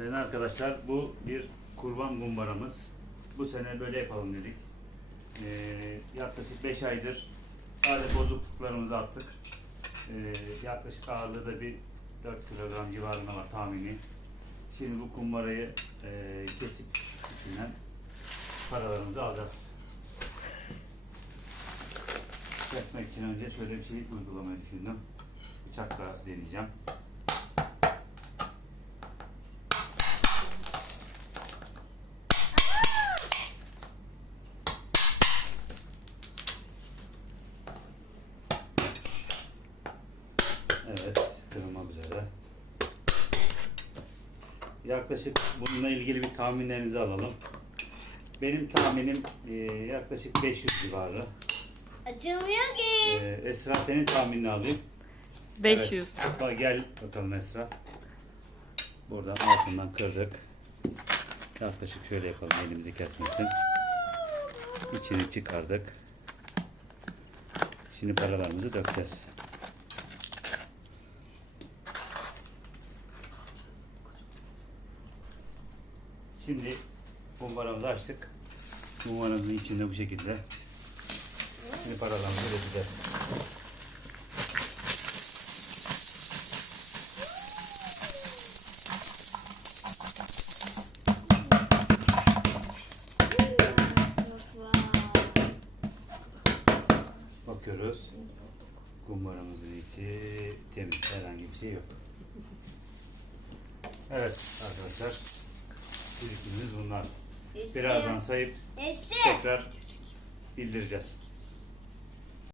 Sayın arkadaşlar bu bir kurban kumbaramız. Bu sene böyle yapalım dedik. Ee, yaklaşık 5 aydır sadece bozukluklarımızı attık. Ee, yaklaşık ağırlığı da bir 4 kilogram civarında var tahmini. Şimdi bu kumbarayı e, kesip içinden paralarımızı alacağız. Kesmek için önce şöyle bir şey uygulamayı düşündüm. Bıçakla deneyeceğim. Evet, kırılmak üzere. Yaklaşık bununla ilgili bir tahminlerinizi alalım. Benim tahminim e, yaklaşık 500 civarı. Açılmıyor ki. E, Esra senin tahminini alayım. 500. Evet. Bak, gel bakalım Esra. Buradan altından kırdık. Yaklaşık şöyle yapalım elimizi kesmesin. İçini çıkardık. Şimdi paralarımızı dökeceğiz. Şimdi kumbaramızı açtık. Kumbaramızın içinde bu şekilde. Şimdi paralarımızı dökeceğiz. Bakıyoruz. Kumbaramızın içi temiz. Herhangi bir şey yok. Evet arkadaşlar. Birikimimiz bunlar. Birazdan sayıp İşte. tekrar bildireceğiz.